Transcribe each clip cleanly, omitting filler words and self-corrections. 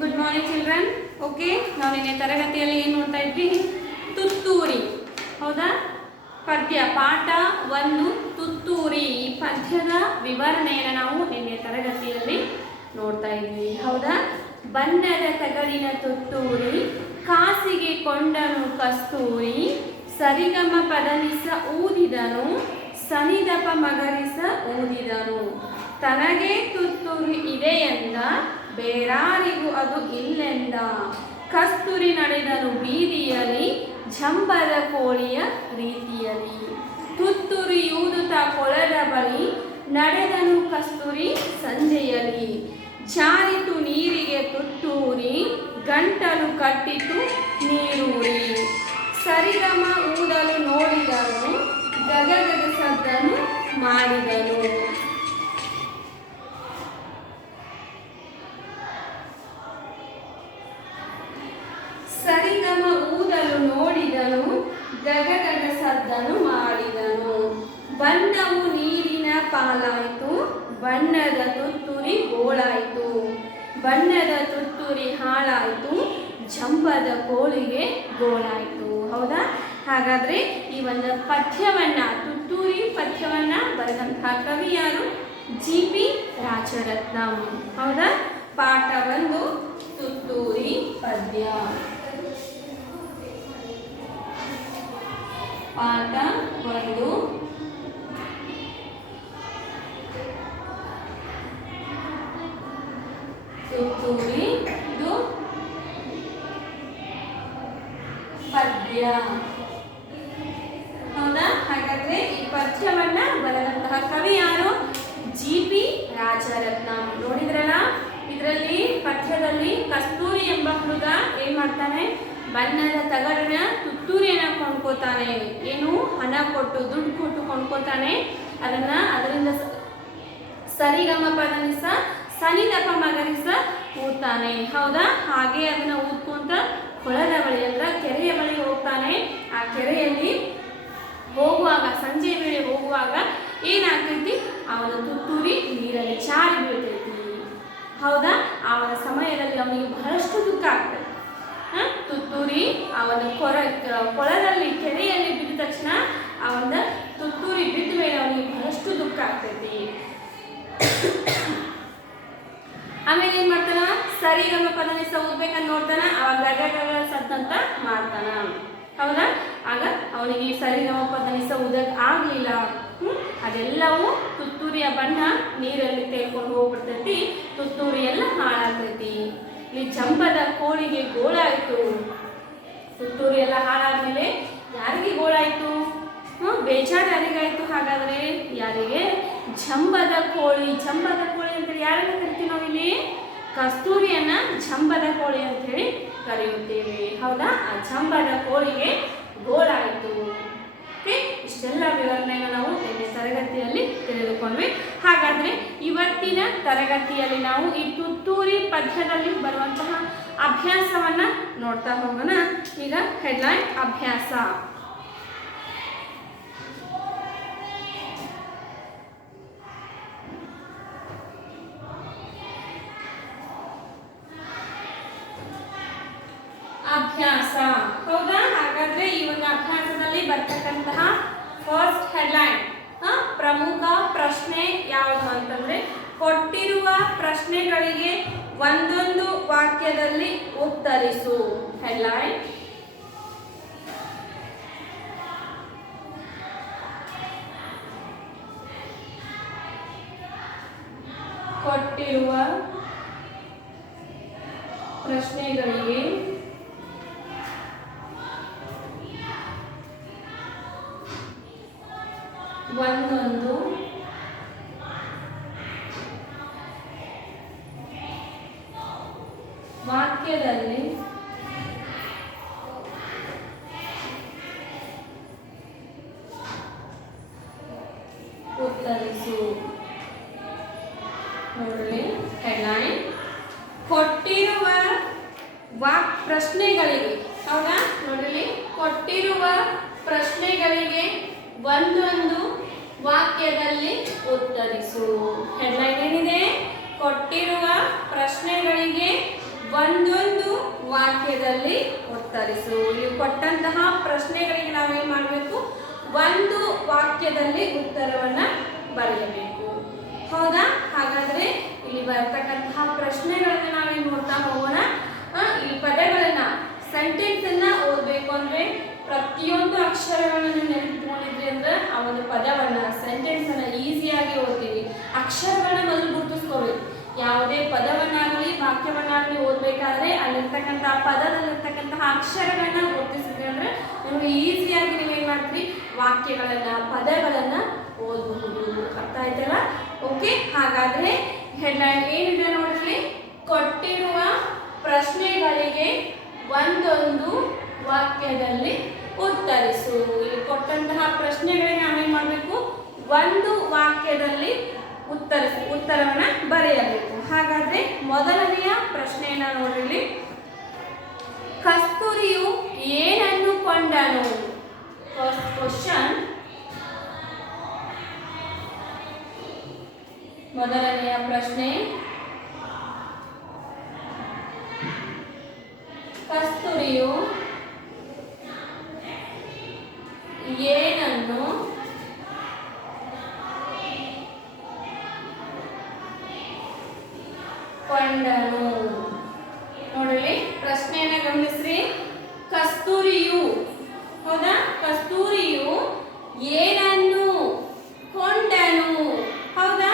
Good morning children. Okay, ನಾವು ನಿನ್ನೆ ತರಗತಿಯಲ್ಲಿ ಏನು ನೋಡ್ತಾ ಇದ್ವಿ? ತುತ್ತೂರಿ. ಹೌದಾ? ಪದ್ಯ ಪಾಠ 1 ತುತ್ತೂರಿ. ಈ ಪದ್ಯದ ವಿವರಣೆಯನ್ನು ನಾವು ನಿನ್ನೆ ತರಗತಿಯಲ್ಲಿ ನೋಡ್ತಾ ಇದ್ವಿ. ಹೌದಾ? ಬಣ್ಣದ ತಗಡಿನ ತುತ್ತೂರಿ, ಕಾಸಿಗೆ ಕೊಂಡನು ಕಸ್ತೂರಿ, ಸರಿಗಮ ಪದನಿಸ ಊದಿದನು, ಸನಿದಪ ಮಗರಿಸ ಊದಿದನು. ತನಗೆ ತುತ್ತೂರಿ ಇದೆಯೆಂದ, ಬೇರಾರಿಗೂ ಅದು ಇಲ್ಲೆಂದ. ಕಸ್ತೂರಿ ನಡೆದನು ಬೀದಿಯಲ್ಲಿ, ಜಂಬದ ಕೋಳಿಯ ರೀತಿಯಲ್ಲಿ. ತುತ್ತೂರಿಯೂದುತ್ತ ಕೊಳದ ಬಳಿ, ನಡೆದನು ಕಸ್ತೂರಿ ಸಂಜೆಯಲ್ಲಿ. ಜಾರಿತು ನೀರಿಗೆ ತುತ್ತೂರಿ, ಗಂಟಲು ಕಟ್ಟಿತು ನೀರೂರಿ. ಸರಿಗಮ ಊದಲು ನೋಡಿದನು, ಗಗಗದ ಸದ್ದನು ಮಾಡಿದನು. ಸರಿಗಮ ಊದಲು ನೋಡಿದನು, ಗಗಗದ ಸದ್ದನು ಮಾಡಿದನು. ಬಣ್ಣವು ನೀರಿನ ಪಾಲಾಯಿತು, ಬಣ್ಣದ ತುತ್ತೂರಿ ಗೋಳಾಯಿತು. ಬಣ್ಣದ ತುತ್ತೂರಿ ಹಾಳಾಯಿತು, ಜಂಬದ ಕೋಳಿಗೆ ಗೋಳಾಯಿತು. ಹೌದಾ? ಹಾಗಾದರೆ ಈ ಒಂದು ಪದ್ಯವನ್ನ, ತುತ್ತೂರಿ ಪದ್ಯವನ್ನ ಬರೆದಂತಹ ಕವಿ ಯಾರು? GP ರಾಜರತ್ನಂ. ಹೌದಾ? ಪಾಠ 1 ತುತ್ತೂರಿ ಪದ್ಯ. ಪಾಠ 1 ತುತ್ತೂರಿ ಇದು ಪದ್ಯ. ಹೌದಾ? ಹಾಗಾದ್ರೆ ಈ ಪದ್ಯವನ್ನ ಬರೆದಂತಹ ಕವಿ ಯಾರು? GP ರಾಜರತ್ನಂ. ನೋಡಿದ್ರಲ್ಲ, ಇದರಲ್ಲಿ ಪದ್ಯದಲ್ಲಿ ಕಸ್ತೂರಿ ಎಂಬ ಹುಡುಗ ಏನ್ ಮಾಡ್ತಾನೆ? ಬಣ್ಣದ ತಗಡಿನ ತುತ್ತೂರಿಯನ್ನ ಕೊಂಡ್ಕೋತಾನೆ. ಏನು? ಹಣ ಕೊಟ್ಟು, ದುಡ್ಡು ಕೊಟ್ಟು ಕೊಂಡ್ಕೋತಾನೆ. ಅದರಿಂದ ಸರಿಗಮ ಪದನಿಸ ಸನಿದಪ ಮಗರಿಸ ಊದ್ತಾನೆ. ಹೌದಾ? ಹಾಗೆ ಅದನ್ನ ಊದ್ಕೊಂತ ಕೊಳದ ಬಳಿ ಅಂದ್ರೆ ಕೆರೆಯ ಬಳಿ ಹೋಗ್ತಾನೆ. ಆ ಕೆರೆಯಲ್ಲಿ ಹೋಗುವಾಗ, ಸಂಜೆ ವೇಳೆ ಹೋಗುವಾಗ ಏನಾಗ್ತೈತಿ? ಅವನ ತುತ್ತೂರಿ ನೀರಲ್ಲಿ ಚಾರಿ ಬೀಳ್ತೈತಿ. ಹೌದಾ? ಅವನ ಸಮಯದಲ್ಲಿ ಅವನಿಗೆ ಬಹಳಷ್ಟು ದುಃಖ ಆಗ್ತದೆ. ತುತ್ತೂರಿ ಅವನ ಕೊಳದಲ್ಲಿ ಕೆರೆಯಲ್ಲಿ ಬಿದ್ದ ತಕ್ಷಣ ಅವನ ತುತ್ತೂರಿ ಬಿದ್ದ ಮೇಲೆ ಅವನಿಗೆ ಬಹಳಷ್ಟು ದುಃಖ ಆಗ್ತೈತಿ. ಆಮೇಲೆ ಏನ್ ಮಾಡ್ತಾನ? ಸರಿಗಮ ಪದನಿಸ ಓದ್ಬೇಕಂತ ನೋಡ್ತಾನ. ಅವಾಗ ಗಗಗಗ ಸದ್ದಂತ ಮಾಡ್ತಾನ. ಹೌದಾ? ಆಗ ಅವನಿಗೆ ಸರಿಗಮ ಪದನಿಸ ಓದಕ್ ಆಗ್ಲಿಲ್ಲ. ಅದೆಲ್ಲವೂ ತುತ್ತೂರಿಯ ಬಣ್ಣ ನೀರಲ್ಲಿ ತೇಲ್ಕೊಂಡು ಹೋಗ್ಬಿಡ್ತೈತಿ. ತುತ್ತೂರಿ ಎಲ್ಲ ಹಾಳಾಗ್ತೈತಿ. ಇಲ್ಲಿ ಜಂಬದ ಕೋಳಿಗೆ ಗೋಳಾಯ್ತು. ತುತ್ತೂರಿ ಎಲ್ಲ ಹಾಳಾದ್ಮೇಲೆ ಯಾರಿಗೆ ಗೋಳಾಯ್ತು? ಬೇಜಾರು ಯಾರಿಗಾಯ್ತು? ಹಾಗಾದ್ರೆ ಯಾರಿಗೆ? ಜಂಬದ ಕೋಳಿ. ಜಂಬದ ಕೋಳಿ ಅಂತೇಳಿ ಯಾರನ್ನ ಕರಿತೀವಿ ನಾವಿಲ್ಲಿ? ಕಸ್ತೂರಿಯನ್ನ ಜಂಬದ ಕೋಳಿ ಅಂತ ಹೇಳಿ ಕರೆಯುತ್ತೇವೆ. ಹೌದಾ? ಆ ಜಂಬದ ಕೋಳಿಗೆ ಗೋಳಾಯಿತು. ಇಷ್ಟೆಲ್ಲ ವಿವರಣೆಯನ್ನು ನಾವು ನಿನ್ನೆ ತರಗತಿಯಲ್ಲಿ ತಿಳಿದುಕೊಂಡ್ವಿ. ಹಾಗಾದ್ರೆ ಇವತ್ತಿನ ತರಗತಿಯಲ್ಲಿ ನಾವು ಈ ತುತ್ತೂರಿ ಪದ್ಯದಲ್ಲಿ ಬರುವಂತಹ ಅಭ್ಯಾಸವನ್ನ ನೋಡ್ತಾ ಹೋಗೋಣ. ಈಗ ಹೆಡ್ಲೈನ್ ಅಭ್ಯಾಸ. ಅಭ್ಯಾಸ. ಹೌದಾ? ಹಾಗಾದ್ರೆ ಈ ಒಂದು ಅಭ್ಯಾಸದಲ್ಲಿ ಬರ್ತಕ್ಕಂತಹ ಫಸ್ಟ್ ಹೆಡ್ಲೈನ್, ಪ್ರಮುಖ ಪ್ರಶ್ನೆ ಯಾವುದು ಅಂತಂದ್ರೆ, ಕೊಟ್ಟಿರುವ ಪ್ರಶ್ನೆಗಳಿಗೆ ಒಂದೊಂದು ವಾಕ್ಯದಲ್ಲಿ ಉತ್ತರಿಸು. ಹೆಡ್ಲೈನ್. ಕೊಟ್ಟಿರುವ ಪ್ರಶ್ನೆಗಳಿಗೆ ಒಂದೊಂದು ವಾಕ್ಯದಲ್ಲಿ ಉತ್ತರಿಸು. ನೋಡ್ರಿ ಹೆಡ್ಲೈನ್. ಕೊಟ್ಟಿರುವ ಪ್ರಶ್ನೆಗಳಿಗೆ, ಹೌದಾ? ನೋಡ್ರಿ, ಕೊಟ್ಟಿರುವ ಪ್ರಶ್ನೆಗಳಿಗೆ ಒಂದೊಂದು ವಾಕ್ಯದಲ್ಲಿ ಉತ್ತರಿಸು. ಹೆಡ್ಲೈನ್ ಏನಿದೆ? ಕೊಟ್ಟಿರುವ ಪ್ರಶ್ನೆಗಳಿಗೆ ಉತ್ತರಿಸು. ಇಲ್ಲಿ ಕೊಟ್ಟಂತಹ ಪ್ರಶ್ನೆಗಳಿಗೆ ನಾವೇನು ಮಾಡಬೇಕು, ಒಂದು ವಾಕ್ಯದಲ್ಲಿ ಉತ್ತರವನ್ನು ಬರೆಯಬೇಕು. ಹೌದಾ? ಹಾಗಾದರೆ ಇಲ್ಲಿ ಬರ್ತಕ್ಕಂತಹ ಪ್ರಶ್ನೆಗಳನ್ನು ನಾವೇನು ನೋಡ್ತಾ ಹೋಗೋಣ. ಈ ಪದಗಳನ್ನು ಸೆಂಟೆನ್ಸನ್ನು ಓದಬೇಕು ಅಂದರೆ ಪ್ರತಿಯೊಂದು ಅಕ್ಷರಗಳನ್ನು ನೆನಪಿಟ್ಕೊಂಡಿದ್ರಿ ಅಂದ್ರೆ ಆ ಒಂದು ಪದವನ್ನು ಸೆಂಟೆನ್ಸನ್ನು ಈಸಿಯಾಗಿ ಓದ್ತೀವಿ. ಅಕ್ಷರಗಳನ್ನ ಮೊದಲು ಗುರುತಿಸ್ಕೋಬೇಕು. ಯಾವುದೇ ಪದವನ್ನಾಗಲಿ ವಾಕ್ಯವನ್ನಾಗಲಿ ಓದಬೇಕಾದ್ರೆ ಅಲ್ಲಿರ್ತಕ್ಕಂಥ ಪದದಲ್ಲಿರ್ತಕ್ಕಂತಹ ಅಕ್ಷರಗಳನ್ನ ಗುರುತಿಸಿದ್ರಿ ಅಂದರೆ ನಿಮಗೆ ಈಸಿಯಾಗಿ ನೀವೇನು ಮಾಡ್ತೀರಿ, ವಾಕ್ಯಗಳನ್ನು ಪದಗಳನ್ನು ಓದಬಹುದು. ಅರ್ಥ ಆಯ್ತಲ್ಲ? ಓಕೆ, ಹಾಗಾದರೆ ಹೆಡ್ಲೈನ್ ಏನಿದೆ ನೋಡ್ರಿ, ಕೊಟ್ಟಿರುವ ಪ್ರಶ್ನೆಗಳಿಗೆ ಒಂದೊಂದು ವಾಕ್ಯದಲ್ಲಿ ಉತ್ತರಿಸು. ಇಲ್ಲಿ ಕೊಟ್ಟಂತಹ ಪ್ರಶ್ನೆಗಳಿಗೆ ನಾವೇನು ಮಾಡಬೇಕು, ಒಂದು ವಾಕ್ಯದಲ್ಲಿ ಉತ್ತರವನ್ನು ಬರೆಯಬೇಕು. ಹಾಗಾದ್ರೆ ಮೊದಲನೆಯ ಪ್ರಶ್ನೆಯನ್ನ ನೋಡ್ರಿ. ಕಸ್ತೂರಿಯು ಏನನ್ನು ಕೊಂಡನು? First question. ಮೊದಲನೆಯ ಪ್ರಶ್ನೆ, ಕಸ್ತೂರಿಯು ಏನನ್ನು ಕೊಂಡನು? ನೋಡಲಿ, ಪ್ರಶ್ನೆಯನ್ನ ಗಮನಿಸ್ರಿ. ಕಸ್ತೂರಿಯು, ಹೌದಾ? ಕಸ್ತೂರಿಯು ಏನನ್ನು ಕೊಂಡನು? ಹೌದಾ?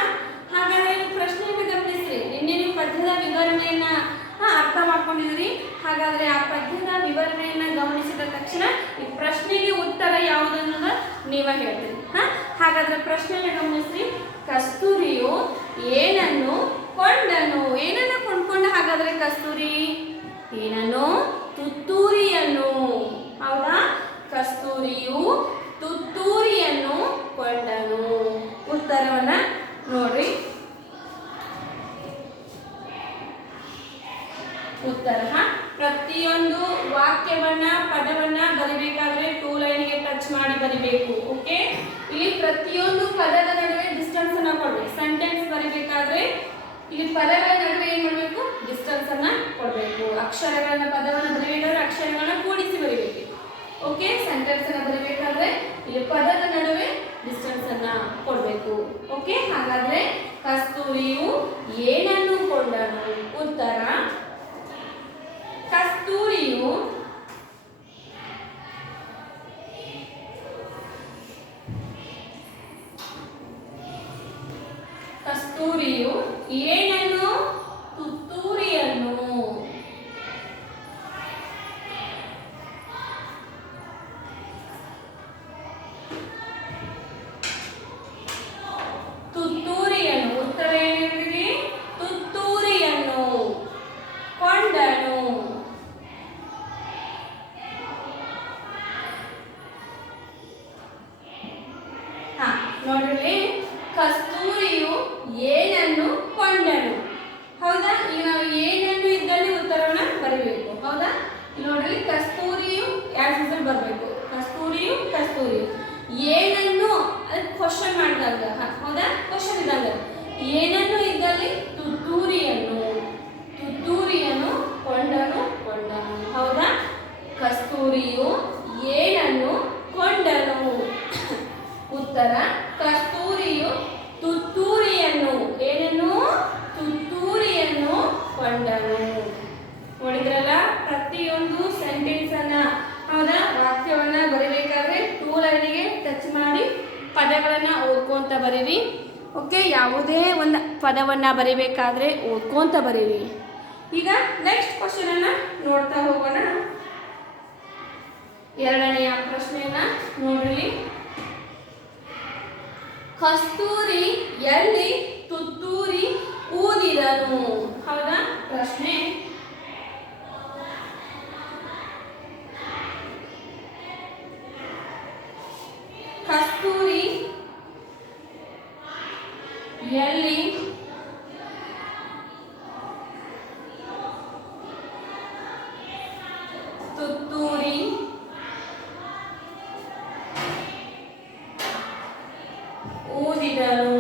ಹಾಗಾದ್ರೆ ಪ್ರಶ್ನೆಯನ್ನು ಗಮನಿಸ್ರಿ. ನಿನ್ನೆ ನೀವು ಪದ್ಯದ ವಿವರಣೆಯನ್ನ ಅರ್ಥ ಮಾಡ್ಕೊಂಡಿದ್ರಿ. ಹಾಗಾದ್ರೆ ಆ ಪದ್ಯದ ವಿವರಣೆಯನ್ನ ಗಮನಿಸಿದ ತಕ್ಷಣ ಈ ಪ್ರಶ್ನೆಗೆ ಉತ್ತರ ಯಾವುದನ್ನ ನೀವ ಹೇಳ್ತೀರಿ. ಹಾಗಾದ್ರೆ ಪ್ರಶ್ನೆಯನ್ನ ಗಮನಿಸ್ರಿ. ಕಸ್ತೂರಿಯು ಏನನ್ನು ಕೊಂಡನು? ಏನನ್ನು ಕೊಂಡ್ಕೊಂಡ? ಹಾಗಾದ್ರೆ ಕಸ್ತೂರಿ ಏನನ್ನು? ತುತ್ತೂರಿಯನ್ನು. ಹೌದಾ? ಕಸ್ತೂರಿಯು ತುತ್ತೂರಿಯನ್ನು ಕೊಂಡನು. ಉತ್ತರವನ್ನ ನೋಡ್ರಿ. ಉತ್ತರ, ಪ್ರತಿಯೊಂದು ವಾಕ್ಯವನ್ನ ಪದವನ್ನ ಬರಿಬೇಕಾದ್ರೆ 2 ಲೈನ್ಗೆ ಟಚ್ ಮಾಡಿ ಬರಿಬೇಕು. ಓಕೆ, ಇಲ್ಲಿ ಪ್ರತಿಯೊಂದು ಪದದ ನಡುವೆ ಡಿಸ್ಟೆನ್ಸ್ ಅನ್ನ ಕೊಡ್ಬೇಕು. ಸೆಂಟೆನ್ಸ್ ಬರಿಬೇಕಾದ್ರೆ ಇಲ್ಲಿ ಪದಗಳ ನಡುವೆ ಏನ್ ಮಾಡಬೇಕು, ಡಿಸ್ಟೆನ್ಸ್ ಅನ್ನ ಕೊಡಬೇಕು. ಅಕ್ಷರಗಳನ್ನ ಪದವನ್ನ ಬರಿಬೇಕಾದ್ರೆ ಅಕ್ಷರಗಳನ್ನ ಕೂಡಿಸಿ ಬರಿಬೇಕು. ಓಕೆ, ಸೆಂಟೆನ್ಸ್ ಅನ್ನ ಬರಿಬೇಕಾದ್ರೆ ಇಲ್ಲಿ ಪದದ ನಡುವೆ ಡಿಸ್ಟೆನ್ಸ್ ಅನ್ನ ಕೊಡಬೇಕು. ಓಕೆ, ಹಾಗಾದ್ರೆ ಕಸ್ತೂರಿಯು ಏನನ್ನು ಕೊಂಡನು? ಉತ್ತರ, ಕಸ್ತೂರಿಯು ಏನನ್ನು? ತುತ್ತೂರಿಯನ್ನು. ತುತ್ತೂರಿಯನ್ನು. ಉತ್ತರ ಏನಿದೆ? ತುತ್ತೂರಿಯನ್ನು ಕೊಂಡನು. ನೋಡ್ರಿ, ಕಸ್ತೂರಿಯು ಏನನ್ನು ಕೊಂಡನು. ಹೌದಾ? ಈಗ ನಾವು ಏನನ್ನು ಇದ್ದಲ್ಲಿ ಉತ್ತರವನ್ನ ಬರೀಬೇಕು. ಹೌದಾ? ನೋಡ್ರಿ, ಕಸ್ತೂರಿಯು ಆನ್ಸರ್ ಬರಬೇಕು. ಕಸ್ತೂರಿಯು ಏನನ್ನು ಅದು ಕ್ವಶನ್ ಮಾಡಿದಾಗ, ಹೌದಾ? ಕ್ವಶನ್ ಇದ್ದಾಗ ಏನನ್ನು ಇದ್ದಲ್ಲಿ ತುತ್ತೂರಿಯನ್ನು ಕೊಂಡನು. ಹೌದಾ? ಕಸ್ತೂರಿಯು ಏನನ್ನು ಕೊಂಡನು. ಉತ್ತರ, ಕಸ್ತೂರಿಯು ತುತ್ತೂರಿಯನ್ನು. ಏನನ್ನು? ತುತ್ತೂರಿಯನ್ನು ಕೊಂಡನು. ನೋಡಿದ್ರಲ್ಲ, ಪ್ರತಿಯೊಂದು ಸೆಂಟೆನ್ಸ್ ಅನ್ನ, ಹೌದಾ, ವಾಕ್ಯವನ್ನ ಬರೀಬೇಕಾದ್ರೆ 2 ಲೈನಿಗೆ ಟಚ್ ಮಾಡಿ ಪದಗಳನ್ನ ಓದ್ಕೊಂತ ಬರೀರಿ. ಓಕೆ, ಯಾವುದೇ ಒಂದು ಪದವನ್ನ ಬರೀಬೇಕಾದ್ರೆ ಓದ್ಕೊಂತ ಬರೀರಿ. ಈಗ ನೆಕ್ಸ್ಟ್ ಕ್ವಶನ್ ಅನ್ನ ನೋಡ್ತಾ ಹೋಗೋಣ. ಎರಡನೆಯ ಪ್ರಶ್ನೆಯನ್ನ ನೋಡ್ರಿ. ಕಸ್ತೂರಿ ಎಲ್ಲಿ ತುತ್ತೂರಿ ಊದಿದನು? ಹೌದಾ? ಪ್ರಶ್ನೆ, ಕಸ್ತೂರಿ ಎಲ್ಲಿ ತುತ್ತೂರಿ ಊದಿದನು?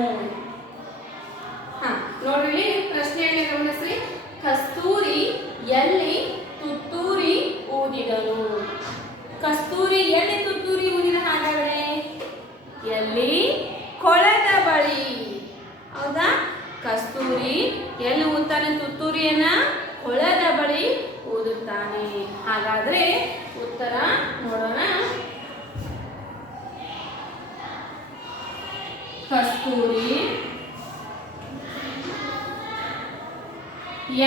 ನೋಡ್ರಿ, ಪ್ರಶ್ನೆಯನ್ನು ಗಮನಿಸಿ. ಕಸ್ತೂರಿ ಎಲ್ಲಿ ಊದ್ತಾನೆ ತುತ್ತೂರಿಯನ್ನ ಕೊಳದ ಬಳಿ ಊದುತ್ತಾನೆ. ಹಾಗಾದ್ರೆ ಉತ್ತರ ನೋಡೋಣ. ಕಸ್ತೂರಿ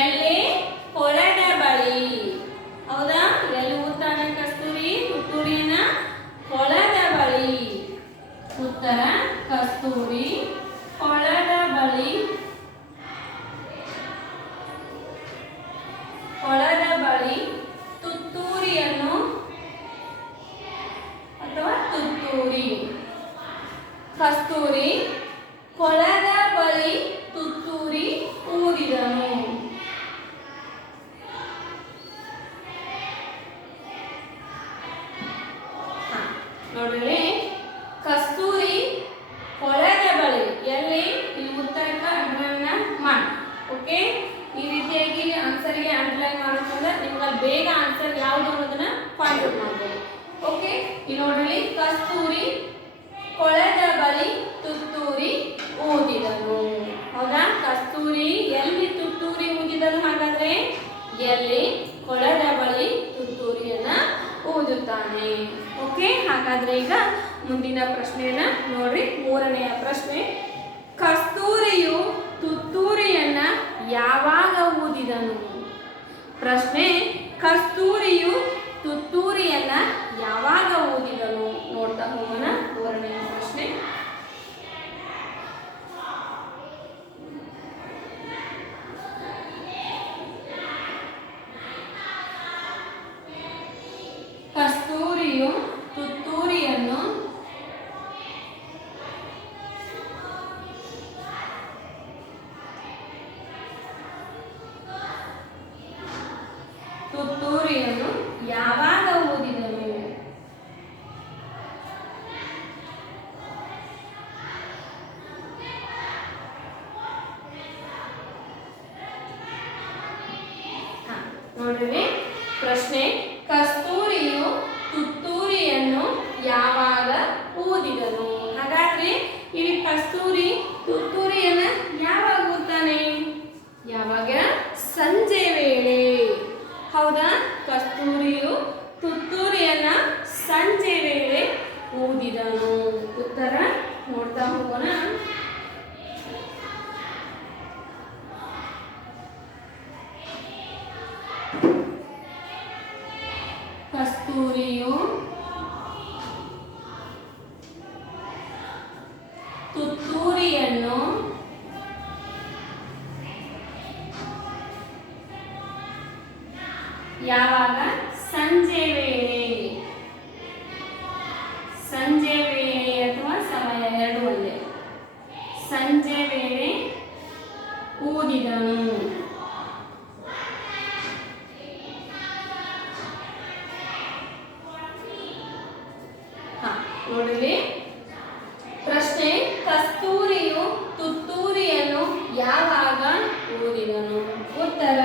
ಎಲ್ಲಿ ಕೊಳದ ಬಳಿ. ಹೌದಾ? ಎಲ್ಲಿ ಊದ್ತಾನೆ ಕಸ್ತೂರಿ ತುತ್ತೂರಿಯನ್ನ ಕೊಳದ ಬಳಿ. ಉತ್ತರ ಕಸ್ತೂರಿ ಕೊಳದ ಬಳಿ. ಕೊಳದ ಬಳಿ ತುತ್ತೂರಿಯನ್ನು ಅಥವಾ ತುತ್ತೂರಿ. ಕಸ್ತೂರಿ ಕೊಳದ ಬಳಿ ತುತ್ತೂರಿ ಊದಿದನು. ನೋಡ್ರಿ, ಕಸ್ತೂರಿ ಕೊಳದ ಬಳಿ ಎಲ್ಲಿ, ಇಲ್ಲಿ ಉತ್ತರಕ್ಕ ಅಂಡರ್ಲೈನ್ ಮಾಡಿ. ಓಕೆ, ಈ ರೀತಿಯಾಗಿ ಆನ್ಸರ್ಗೆ ಅಂಡರ್ಲೈನ್ ಮಾಡೋದ್ರಿಂದ ನಿಮ್ಗೆ ಬೇಗ ಆನ್ಸರ್ ಯಾವುದು ಅನ್ನೋದನ್ನ ಫೈಂಡ್ ಔಟ್ ಮಾಡ್ಬೋದು. ಓಕೆ, ಈ ನೋಡ್ರಿ, ಕಸ್ತೂರಿ ಕೊಳದ ಬಳಿ ತುತ್ತೂರಿ ಊದಿದನು. ಹೌದಾ? ಕಸ್ತೂರಿ ಎಲ್ಲಿ ತುತ್ತೂರಿ ಊದಿದನು? ಹಾಗಾದ್ರೆ ಎಲ್ಲಿ ಕೊಳದ ಬಳಿ ತುತ್ತೂರಿಯನ್ನ ಊದುತ್ತಾನೆ. ಓಕೆ, ಹಾಗಾದ್ರೆ ಈಗ ಮುಂದಿನ ಪ್ರಶ್ನೆಯನ್ನ ನೋಡ್ರಿ. ಮೂರನೆಯ ಪ್ರಶ್ನೆ, ಕಸ್ತೂರಿಯು ತುತ್ತೂರಿಯನ್ನ ಯಾವಾಗ ಊದಿದನು? ಪ್ರಶ್ನೆ, ಕಸ್ತೂರಿಯು ತುತ್ತೂರಿಯನ್ನ ಯಾವಾಗ ಊದಿದನು? ನೋಡ್ತಾ ಹೋಗೋಣ. ಮೂರನೆಯ ಪ್ರಶ್ನೆ, ಕಸ್ತೂರಿಯು ತುತ್ತೂರಿಯನ್ನು ಯಾವಾಗ ಊದಿದನು? ನೋಡ್ರಿ, ಪ್ರಶ್ನೆ, ಕಸ್ತೂರಿಯು ತುತ್ತೂರಿಯನ್ನು ಯಾವಾಗ ಊದಿದನು? ಹಾಗಾದ್ರೆ ಇಲ್ಲಿ ಕಸ್ತೂರಿ ತುತ್ತೂರಿಯನ್ನ ಯಾವಾಗ ಊದ್ತಾನೆ? ಯಾವಾಗ? ಸಂಜೆ ವೇಳೆ. ಹೌದಾ? ಕಸ್ತೂರಿಯು ತುತ್ತೂರಿಯನ್ನ ಸಂಜೆ ವೇಳೆ ಊದಿದನು. ಉತ್ತರ ನೋಡ್ತಾ ಹೋಗೋಣ. ಕಸ್ತೂರಿಯು ತುತ್ತೂರಿಯನ್ನು ಯಾವಾಗ? ಸಂಜೆ ವೇಳೆ. ಸಂಜೆ ವೇಳೆ ಅಥವಾ ಸಮಯ ಎರಡು ಒಂದೇ. ಸಂಜೆ ವೇಳೆ ಊದಿದನು. ನೋಡಿರಿ, ಪ್ರಶ್ನೆ, ಕಸ್ತೂರಿಯು ತುತ್ತೂರಿಯನ್ನು ಯಾವಾಗ ಊದಿದನು? ಉತ್ತರ,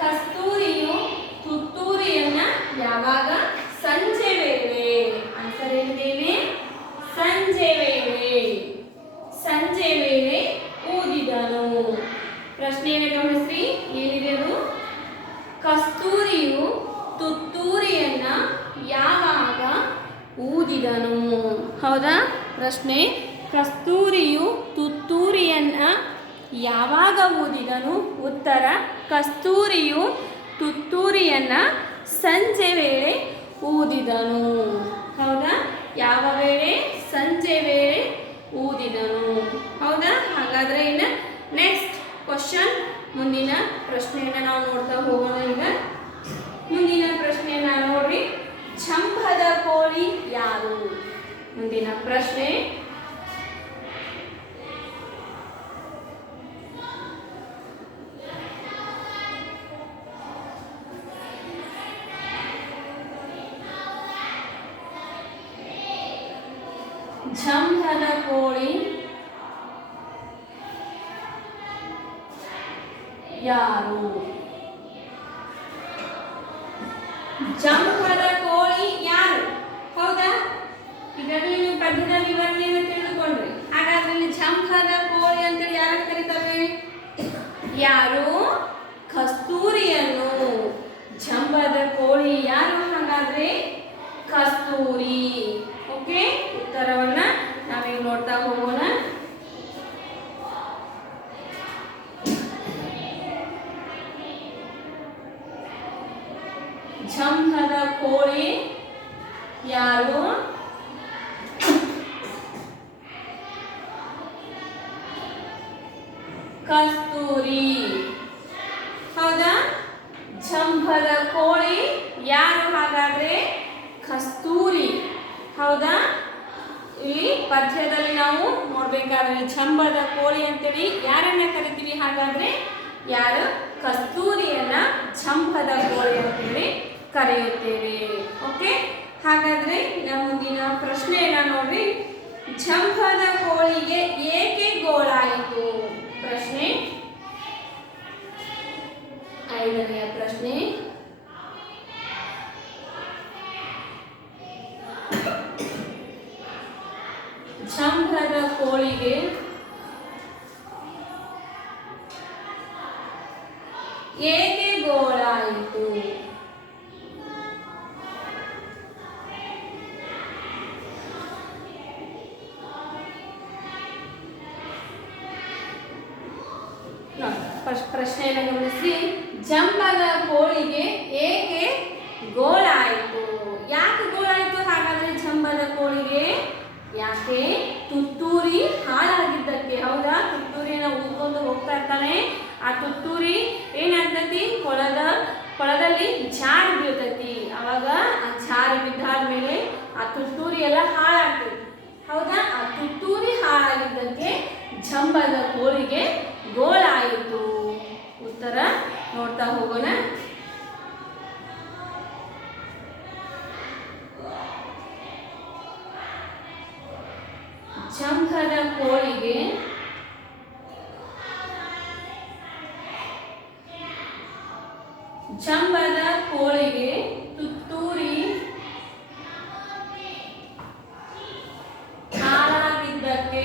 ಕಸ್ತೂರಿಯು ತುತ್ತೂರಿಯನ್ನ ಯಾವಾಗ? ಸಂಜೆ ವೇಳೆ. ಆನ್ಸರ್ ಏನಿದೆ? ಸಂಜೆ ವೇಳೆ. ಸಂಜೆ ವೇಳೆ ಊದಿದನು. ಪ್ರಶ್ನೆಯನ್ನು ಗಮನಿಸಿ, ಏನಿದೆ ಅದು? ಕಸ್ತೂರಿಯು ತುತ್ತೂರಿಯನ್ನ ಯಾವಾಗ ಊದಿದನು? ಹೌದಾ? ಪ್ರಶ್ನೆ, ಕಸ್ತೂರಿಯು ತುತ್ತೂರಿಯನ್ನ ಯಾವಾಗ ಊದಿದನು? ಉತ್ತರ, ಕಸ್ತೂರಿಯು ತುತ್ತೂರಿಯನ್ನ ಸಂಜೆ ವೇಳೆ ಊದಿದನು. ಹೌದಾ? ಯಾವ ವೇಳೆ? ಸಂಜೆ ವೇಳೆ ಊದಿದನು. ಹೌದಾ? ಹಾಗಾದ್ರೆ ಇನ್ನು ನೆಕ್ಸ್ಟ್ ಕ್ವಶನ್, ಮುಂದಿನ ಪ್ರಶ್ನೆಯನ್ನ ನಾವು ನೋಡ್ತಾ ಹೋಗೋಣ. ಈಗ ಮುಂದಿನ ಪ್ರಶ್ನೆಯನ್ನ ನೋಡ್ರಿ, ಜಂಭದ ಕೋಳಿ ಯಾರು? ಮುಂದಿನ ಪ್ರಶ್ನೆ, ಜಂಭದ ಕೋಳಿ ಯಾರು? ಜಂಭದ ಕೋಳಿ ಯಾರು? ಹೌದಾ? ಈಗಾಗಲೇ ನೀವು ಪದ್ಯದ ವಿವರಣೆಯನ್ನು ತಿಳಿದುಕೊಂಡ್ರಿ. ಹಾಗಾದ್ರೆ ಇಲ್ಲಿ ಜಂಭದ ಕೋಳಿ ಅಂತೇಳಿ ಯಾರು ಕರೀತಾರೆ? ಯಾರು? ಕಸ್ತೂರಿಯನ್ನು. ಜಂಬದ ಕೋಳಿ ಯಾರು ಹಾಗಾದ್ರೆ? ಕಸ್ತೂರಿ. ಓಕೆ, ಉತ್ತರವನ್ನ ನಾವೀಗ ನೋಡ್ತಾ ಹೋಗೋಣ. ಜಂಬದ ಕೋಳಿ ಯಾರು? ಕಸ್ತೂರಿ. ಹೌದಾ? ಜಂಬದ ಕೋಳಿ ಯಾರು ಹಾಗಾದ್ರೆ? ಕಸ್ತೂರಿ. ಹೌದಾ? ಇಲ್ಲಿ ಪದ್ಯದಲ್ಲಿ ನಾವು ನೋಡ್ಬೇಕಾದ್ರೆ ಜಂಬದ ಕೋಳಿ ಅಂತೇಳಿ ಯಾರನ್ನ ಕರಿತೀವಿ ಹಾಗಾದ್ರೆ? ಯಾರು? ಕಸ್ತೂರಿಯನ್ನ ಜಂಬದ ಕೋಳಿ ಅಂತೇಳಿ ಕರೆಯುತ್ತೇವೆ. ಓಕೆ, ಹಾಗಾದ್ರೆ ನಮ್ಮ ಮುಂದಿನ ಪ್ರಶ್ನೆಯನ್ನ ನೋಡ್ರಿ. ಜಂಬದ ಕೋಳಿಗೆ ಏಕೆ ಗೋಳಾಯಿತು? ಪ್ರಶ್ನೆ 5ನೆಯ ಪ್ರಶ್ನೆ. ಜಂಬದ ಕೋಳಿಗೆ ಏಕೆ ಗೋಳಾಯಿತು? ಪ್ರಶ್ನೆಯನ್ನು ಗಮನಿಸಿ. ಜಂಬದ ಕೋಳಿಗೆ ಏಕೆ ಗೋಳಾಯಿತು? ಯಾಕೆ ಗೋಳಾಯಿತು ಹಾಗಾದ್ರೆ ಜಂಬದ ಕೋಳಿಗೆ? ಯಾಕೆ? ತುತ್ತೂರಿ ಹಾಳಾಗಿದ್ದಕ್ಕೆ. ಹೌದಾ? ತುತ್ತೂರಿನ ಊದ್ಕೊಂಡು ಹೋಗ್ತಾ ಇರ್ತಾನೆ. ಆ ತುತ್ತೂರಿ ಏನಾಗ್ತತಿ? ಕೊಳದಲ್ಲಿ ಜಾರಿ ಬೀಳ್ತತಿ. ಅವಾಗ ಆ ಜಾರಿ ಬಿದ್ದಾದ್ಮೇಲೆ ಆ ತುತ್ತೂರಿ ಎಲ್ಲ ಹಾಳಾಗ್ತದೆ. ಹೌದಾ? ಆ ತುತ್ತೂರಿ ಹಾಳಾಗಿದ್ದಕ್ಕೆ ಜಂಬದ ಕೋಳಿಗೆ ಗೋಳಾಯಿತು. ಉತ್ತರ ನೋಡ್ತಾ ಹೋಗೋಣ. ಜಂಬದ ಕೋಳಿಗೆ ತುತ್ತೂರಿ ಹಾಳಾಗಿದ್ದಕ್ಕೆ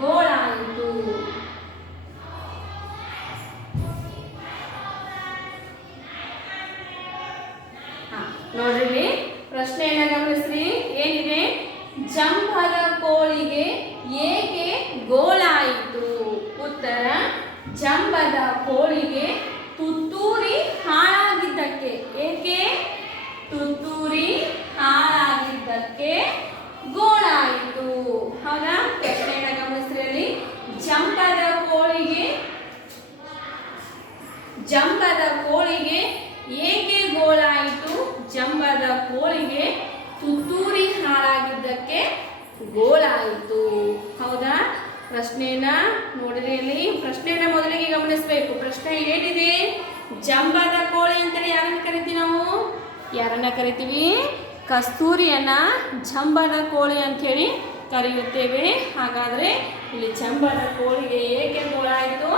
ಗೋಳಾಯಿತು. ನೋಡ್ರಿ, ಪ್ರಶ್ನೆಯನ್ನ ಗಮನಿಸ್ರಿ. ಏನಿದೆ? ಜಂಬದ ಕೋಳಿಗೆ ಏಕೆ ಗೋಳಾಯಿತು? ಉತ್ತರ ಜಂಬದ ಕೋಳಿಗೆ ತುತ್ತೂರಿ ಹಾಳಾಗಿದ್ದಕ್ಕೆ. ಏಕೆ? ತುತ್ತೂರಿ ಹಾಳಾಗಿದ್ದಕ್ಕೆ ಗೋಳಾಯಿತು. ಹೌದಾ? ಪ್ರಶ್ನೆಯನ್ನ ಗಮನಿಸ್ರಿ. ಜಂಬದ ಕೋಳಿಗೆ ಏಕೆ ಗೋಳಾಯಿತು? ಜಂಬದ ಕೋಳಿಗೆ ತುತ್ತೂರಿ ಹಾಳಾಗಿದ್ದಕ್ಕೆ ಗೋಳಾಯಿತು. ಹೌದಾ? ಪ್ರಶ್ನೆಯನ್ನ ನೋಡಿರಿ. ಪ್ರಶ್ನೆಯನ್ನ ಮೊದಲಿಗೆ ಗಮನಿಸಬೇಕು. ಪ್ರಶ್ನೆ ಏನಿದೆ? ಜಂಬದ ಕೋಳಿ ಅಂತೇಳಿ ಯಾರನ್ನ ಕರಿತೀವಿ ನಾವು? ಯಾರನ್ನ ಕರಿತೀವಿ? ಕಸ್ತೂರಿಯನ್ನ ಜಂಬದ ಕೋಳಿ ಅಂಥೇಳಿ ಕರೆಯುತ್ತೇವೆ. ಹಾಗಾದ್ರೆ ಇಲ್ಲಿ ಜಂಬದ ಕೋಳಿಗೆ ಏಕೆ ಗೋಳಾಯಿತು?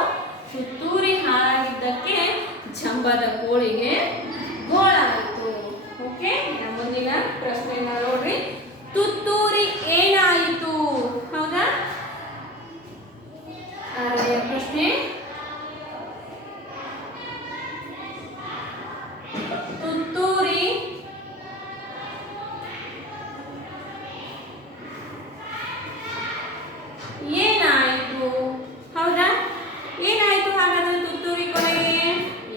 ತುತ್ತೂರಿ ಹಾಳಾಗಿದ್ದಕ್ಕೆ ಜಂಬದ ಕೋಳಿಗೆ ಗೋಳಾಯಿತು. ಓಕೆ, ಮುಂದಿನ ಪ್ರಶ್ನೆಯನ್ನ ನೋಡ್ರಿ. ತುತ್ತೂರಿ ಏನಾಯಿತು? ಹೌದಾ? 6ನೆಯ ಪ್ರಶ್ನೆ. ತುತ್ತೂರಿ ಏನಾಯಿತು? ಹೌದಾ? ಏನಾಯಿತು ಹಾಗಾದ್ರೆ ತುತ್ತೂರಿ ಕೊನೆಗೆ?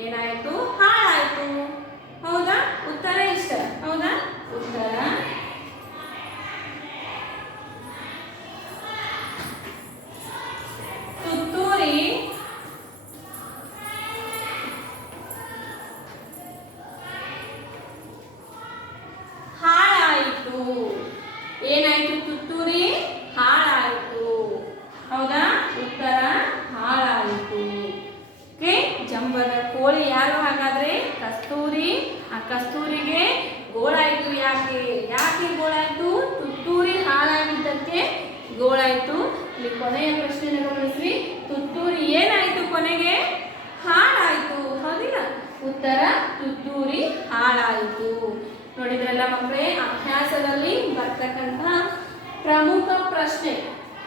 ಏನಾಯಿತು? ಹಾಳಾಯಿತು. ಹೌದಾ? ಉತ್ತರ ಇಷ್ಟ. ಹೌದಾ? ಉತ್ತರ ತುತ್ತೂರಿ ಹಾಳಾಯಿತು. ಏನಾಯಿತು? ತುತ್ತೂರಿ ಹಾಳಾಯಿತು. ಹೌದಾ? ಉತ್ತರ ಹಾಳಾಯಿತು. ಓಕೆ, ಜಂಬದ ಕೋಳಿ ಯಾರು ಹಾಗಾದ್ರೆ? ಕಸ್ತೂರಿ. ಆ ಕಸ್ತೂರಿಗೆ ಗೋಳಾಯಿತು. ಯಾಕೆ ಗೋಳಾಯಿತು? ತುತ್ತೂರಿ ಹಾಳಾಗಿದ್ದಕ್ಕೆ ಗೋಳಾಯಿತು. ಇಲ್ಲಿ ಕೊನೆಯ ಪ್ರಶ್ನೆಯನ್ನು ಗಮನಿಸಿ. ತುತ್ತೂರಿ ಏನಾಯಿತು? ಕೊನೆಗೆ ಹಾಳಾಯಿತು. ಹೌದಿಲ್ಲ? ಉತ್ತರ ತುತ್ತೂರಿ ಹಾಳಾಯಿತು. ನೋಡಿದ್ರಲ್ಲ ಮಕ್ಕಳೇ, ಅಭ್ಯಾಸದಲ್ಲಿ ಬರ್ತಕ್ಕಂತಹ ಪ್ರಮುಖ ಪ್ರಶ್ನೆ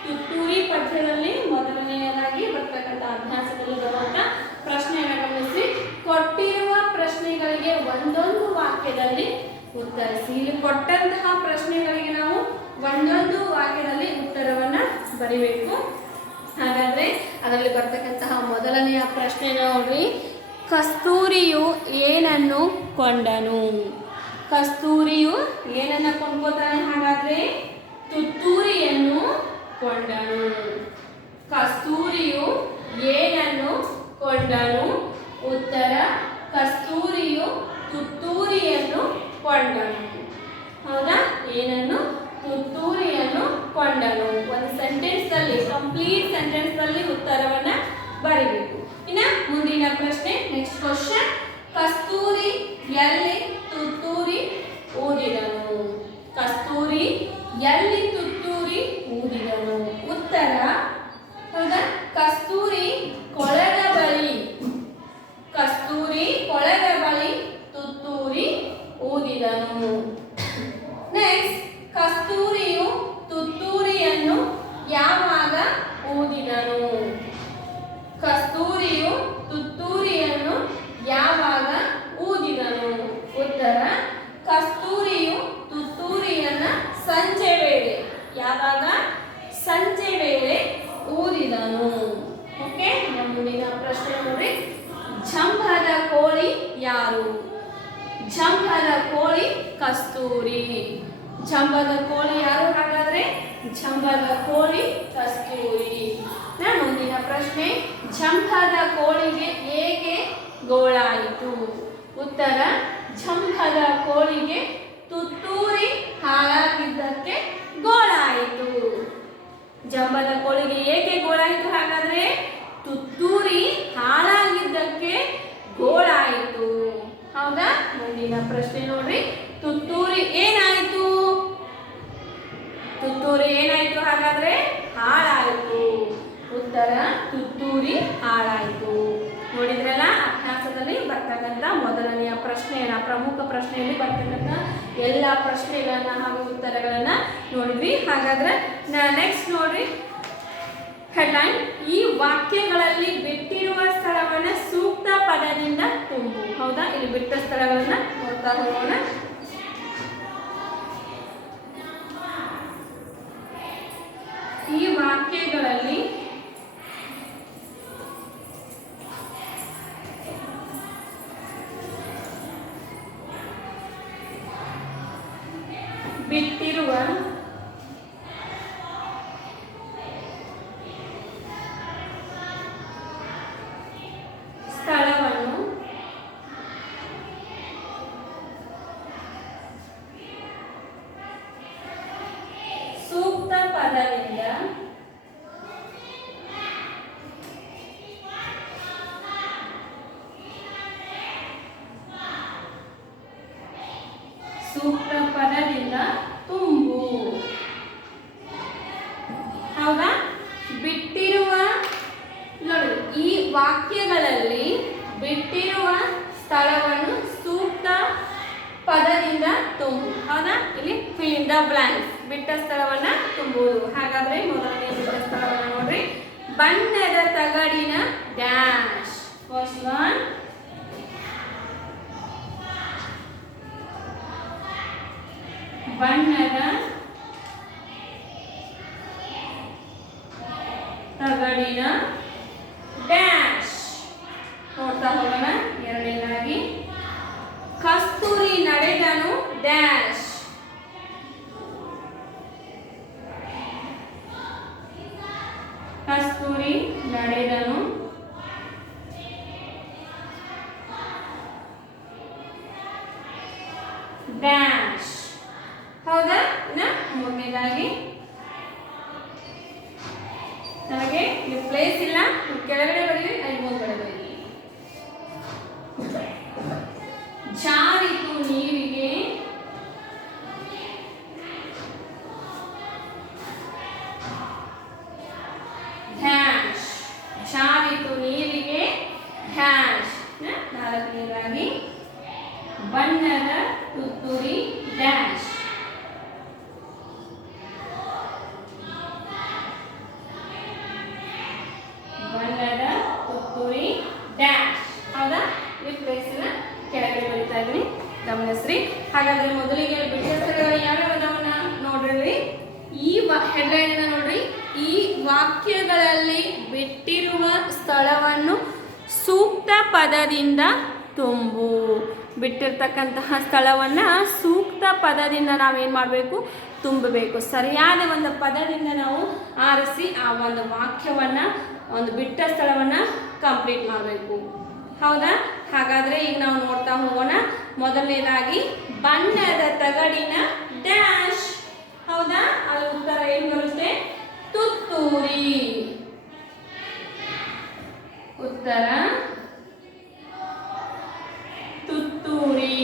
ತುತ್ತೂರಿ ಪಠ್ಯದಲ್ಲಿ ಮೊದಲನೆಯದಾಗಿ ಬರ್ತಕ್ಕಂಥ ಅಭ್ಯಾಸದಲ್ಲಿ ಬರುವಂತ ಪ್ರಶ್ನೆಯನ್ನು ಗಮನಿಸಿ. ಕೊಟ್ಟಿರುವ ಪ್ರಶ್ನೆಗಳಿಗೆ ಒಂದೊಂದು ವಾಕ್ಯದಲ್ಲಿ ಉತ್ತರಿಸಿ. ಇಲ್ಲಿ ಕೊಟ್ಟಂತಹ ಪ್ರಶ್ನೆಗಳಿಗೆ ನಾವು ಒಂದೊಂದು ವಾಕ್ಯದಲ್ಲಿ ಉತ್ತರವನ್ನ ಬರಿಬೇಕು. ಹಾಗಾದ್ರೆ ಅದರಲ್ಲಿ ಬರ್ತಕ್ಕಂತಹ ಮೊದಲನೆಯ ಪ್ರಶ್ನೆ ನೋಡ್ರಿ, ಕಸ್ತೂರಿಯು ಏನನ್ನು ಕೊಂಡನು? ಕಸ್ತೂರಿಯು ಏನನ್ನ ಕೊಂಡ್ಕೋತಾನೆ? ಹಾಗಾದ್ರೆ ತುತ್ತೂರಿಯನ್ನು ಕೊಂಡನು. ಕಸ್ತೂರಿಯು ಏನನ್ನು ಕೊಂಡನು? ಉತ್ತರ, ಕಸ್ತೂರಿಯು ತುತ್ತೂರಿಯನ್ನು ಕೊಂಡನು. ಹೌದಾ? ಏನನ್ನು? ತುತ್ತೂರಿಯನ್ನು ಕೊಂಡನು. ಒಂದು ಸೆಂಟೆನ್ಸ್ ಅಲ್ಲಿ, ಕಂಪ್ಲೀಟ್ ಸೆಂಟೆನ್ಸ್ ಅಲ್ಲಿ ಉತ್ತರವನ್ನ ಬರೀಬೇಕು. ಇನ್ನ ಮುಂದಿನ ಪ್ರಶ್ನೆ, ನೆಕ್ಸ್ಟ್ ಕ್ವಶನ್, ಕಸ್ತೂರಿ ಎಲ್ಲಿ ತುತ್ತೂರಿ ಊದಿದನು? ಕಸ್ತೂರಿ ಎಲ್ಲಿ ತುತ್ತೂರಿ ಊದಿದನು? ಉತ್ತರ, ಹೌದಾ, ಕಸ್ತೂರಿ ಕೊಳದ ಬಳಿ. ಕಸ್ತೂರಿ ಕೊಳದ ಬಳಿ ತುತ್ತೂರಿ ಊದಿದನು. ನೆಕ್ಸ್ಟ್, ಕಸ್ತೂರಿಯು ತುತ್ತೂರಿಯನ್ನು ಯಾವಾಗ ಊದಿದನು? ಕಸ್ತೂರಿಯು ತುತ್ತೂರಿಯನ್ನು ಯಾವಾಗ ಊದಿದನು? ಉತ್ತರ, ಕಸ್ತೂರಿಯು ತುತ್ತೂರಿಯನ್ನ ಸಂಜೆ ವೇಳೆ, ಯಾವಾಗ? ಸಂಜೆ ವೇಳೆ ಊದಿದನು. ಓಕೆ, ಮುಂದಿನ ಪ್ರಶ್ನೆ ನೋಡ್ರಿ, ಜಂಭದ ಕೋಳಿ ಯಾರು? ಜಂಭದ ಕೋಳಿ ಕಸ್ತೂರಿ. ಜಂಭದ ಕೋಳಿ ಯಾರು? ಹಾಗಾದ್ರೆ ಜಂಭದ ಕೋಳಿ ಕಸ್ತೂರಿ. ಮುಂದಿನ ಪ್ರಶ್ನೆ, ಜಂಭದ ಕೋಳಿಗೆ ಏಕೆ ಗೋಳಾಯಿತು? ಉತ್ತರ, ಜಂಭದ ಕೋಳಿಗೆ ತುತ್ತೂರಿ ಹಾಳಾಗಿದ್ದಕ್ಕೆ ಗೋಳಾಯಿತು. ಜಂಭದ ಕೋಳಿಗೆ ಏಕೆ ಗೋಳಾಯಿತು? ಹಾಗಾದ್ರೆ ತುತ್ತೂರಿ ಹಾಳಾಗಿದ್ದಕ್ಕೆ ಗೋಳಾಯಿತು. ಹೌದಾ? ಮುಂದಿನ ಪ್ರಶ್ನೆ ನೋಡ್ರಿ, ತುತ್ತೂರಿ ಏನಾಯಿತು? ತುತ್ತೂರಿ ಏನಾಯಿತು? ಹಾಗಾದ್ರೆ ಹಾಳಾಯಿತು. ಉತ್ತರ, ತುತ್ತೂರಿ ಹಾಳಾಯಿತು. ನೋಡಿದ್ರಲ್ಲ, ಅಭ್ಯಾಸದಲ್ಲಿ ಬರ್ತಕ್ಕಂಥ ಮೊದಲನೆಯ ಪ್ರಶ್ನೆಯನ್ನ, ಪ್ರಮುಖ ಪ್ರಶ್ನೆಯಲ್ಲಿ ಬರ್ತಕ್ಕಂಥ ಎಲ್ಲ ಪ್ರಶ್ನೆಗಳನ್ನ ಹಾಗೂ ಉತ್ತರಗಳನ್ನ ನೋಡಿದ್ವಿ. ಹಾಗಾದ್ರೆ ನೆಕ್ಸ್ಟ್ ನೋಡ್ರಿ, ಹೆಡ್ಲೈನ್, ಈ ವಾಕ್ಯಗಳಲ್ಲಿ ಬಿಟ್ಟಿರುವ ಸ್ಥಳವನ್ನ ಸೂಕ್ತ ಪದದಿಂದ ತುಂಬು. ಹೌದಾ? ಇಲ್ಲಿ ಬಿಟ್ಟ ಸ್ಥಳಗಳನ್ನ ನೋಡ್ತಾ ಹೋಗೋಣ. ಈ ವಾಕ್ಯಗಳಲ್ಲಿ ಬಿಟ್ಟಿರುವ ಸ್ಥಳವನ್ನು ಸೂಕ್ತ ಪದದಿಂದ ಸೂಕ್ತ ಪದದಿಂದ ತುಂಬು. ಹೌದಾ? ಬಿಟ್ಟಿರುವ, ನೋಡಿ, ಈ ವಾಕ್ಯಗಳಲ್ಲಿ ಬಿಟ್ಟಿರುವ ಸ್ಥಳವನ್ನು ಸೂಕ್ತ ಪದದಿಂದ ತುಂಬು. ಹೌದಾ? ಇಲ್ಲಿ ಫಿಲ್ ಇನ್ ದ ಬ್ಲಾಂಕ್ಸ್, ಬಿಟ್ಟ ಸ್ಥಳವನ್ನ ತುಂಬುವುದು. ಹಾಗಾದ್ರೆ ಮೊದಲನೇ ಬಿಟ್ಟ ಸ್ಥಳವನ್ನ ನೋಡ್ರಿ, ಬಣ್ಣದ ತಗಡಿನ ಡ್ಯಾಶ್. ಫಸ್ಟ್ ಒನ್, ಬಣ್ಣದ ತಗಡಿನ ಡ್ಯಾಶ್. ನೋಡ್ತಾ ಹೋಗೋಣ. ಎರಡನೇದಾಗಿ, ಕಸ್ತೂರಿ ನಡೆದನು ಡ್ಯಾಶ್. ಕಸ್ತೂರಿ ನಡೆದನು ಡ್ಯಾಶ್. ಹೌದಾ? ಮೂರನೇದಾಗಿ, ನನಗೆ ಇಲ್ಲಿ ಪ್ಲೇಸ್ ಇಲ್ಲ, ಕೆಳಗಡೆ ಬರೀರಿ, ಅಲ್ಲಿ ಮುಂದ್ಗಡೆ ಬರೀರಿ. ಜಾರಿತು ನೀರಿಗೆ ಡ್ಯಾಶ್. ಜಾರಿತು ನೀರಿಗೆ ಡ್ಯಾಶ್. ನಾಲ್ಕನೇದಾಗಿ, ಬಣ್ಣದ ತುತ್ತೂರಿ ಪದದಿಂದ ತುಂಬು. ಬಿಟ್ಟಿರ್ತಕ್ಕಂತಹ ಸ್ಥಳವನ್ನು ಸೂಕ್ತ ಪದದಿಂದ ನಾವೇನು ಮಾಡಬೇಕು, ತುಂಬಬೇಕು. ಸರಿಯಾದ ಒಂದು ಪದದಿಂದ ನಾವು ಆರಿಸಿ ಆ ಒಂದು ವಾಕ್ಯವನ್ನು, ಒಂದು ಬಿಟ್ಟ ಸ್ಥಳವನ್ನು ಕಂಪ್ಲೀಟ್ ಮಾಡಬೇಕು. ಹೌದಾ? ಹಾಗಾದರೆ ಈಗ ನಾವು ನೋಡ್ತಾ ಹೋಗೋಣ. ಮೊದಲನೇದಾಗಿ ಬಣ್ಣದ ತಗಡಿನ ಡ್ಯಾಶ್. ಹೌದಾ? ಅಲ್ಲಿ ಉತ್ತರ ಏನು ಬರುತ್ತೆ? ತುತ್ತೂರಿ. ಉತ್ತರ ತುತ್ತೂರಿ.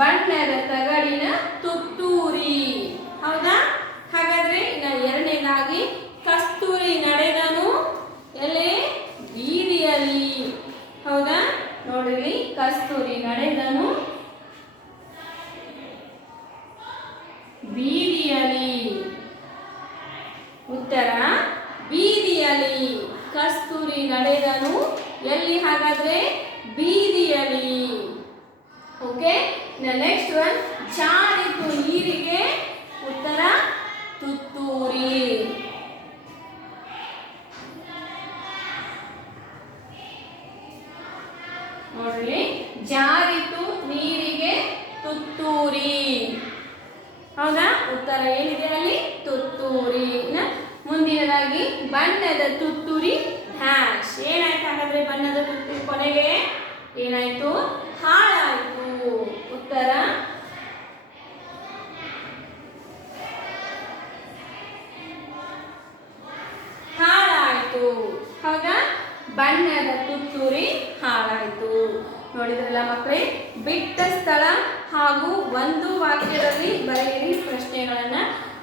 ಬಣ್ಣದ ತಗಡಿನ ತುತ್ತೂರಿ. ಹೌದಾ? ಹಾಗಾದ್ರೆ ಎರಡನೇದಾಗಿ ಕಸ್ತೂರಿ ನಡೆದನು ಎಲೆ ಬೀದಿಯಲ್ಲಿ. ಹೌದಾ? ನೋಡಿರಿ, ಕಸ್ತೂರಿ ನಡೆದನು ಬೀದಿಯಲ್ಲಿ. ಉತ್ತರ ಬೀದಿಯಲ್ಲಿ. ಕಸ್ತೂರಿ ನಡೆದನು ಎಲ್ಲಿ? ಹಾಗಾದ್ರೆ ಬೀದಿಯಲ್ಲಿ. ಓಕೆ, ನೆಕ್ಸ್ಟ್ ಒನ್ ಜಾರಿತು ನೀರಿಗೆ. ಉತ್ತರ ತುತ್ತೂರಿ. ನೋಡ್ರಿ, ಜಾರಿತು ನೀರಿಗೆ ತುತ್ತೂರಿ. ಹೌದಾ? ಉತ್ತರ ಏನಿದೆ ಅಲ್ಲಿ? ತುತ್ತೂರಿ. ಮುಂದಿನದಾಗಿ ಬಣ್ಣದ ತುತ್ತೂರಿ ಡ್ಯಾಶ್. ಏನಾಯ್ತು ಹಾಗಾದ್ರೆ? ಬಣ್ಣದ ತುತ್ತೂರಿ ಕೊನೆಗೆ ಏನಾಯ್ತು? ಹಾಳಾಯ್ತು. ಉತ್ತರ ಹಾಳಾಯ್ತು. ಹೌದಾ? ಬಣ್ಣದ ತುತ್ತೂರಿ ಹಾಳಾಯ್ತು. ನೋಡಿದ್ರಲ್ಲ ಮಕ್ಕಳೇ, ಬಿಟ್ಟ ಸ್ಥಳ ಹಾಗೂ ಒಂದು ವಾಕ್ಯದಲ್ಲಿ ಬರೆಯಿರಿ ಪ್ರಶ್ನೆಗಳನ್ನ.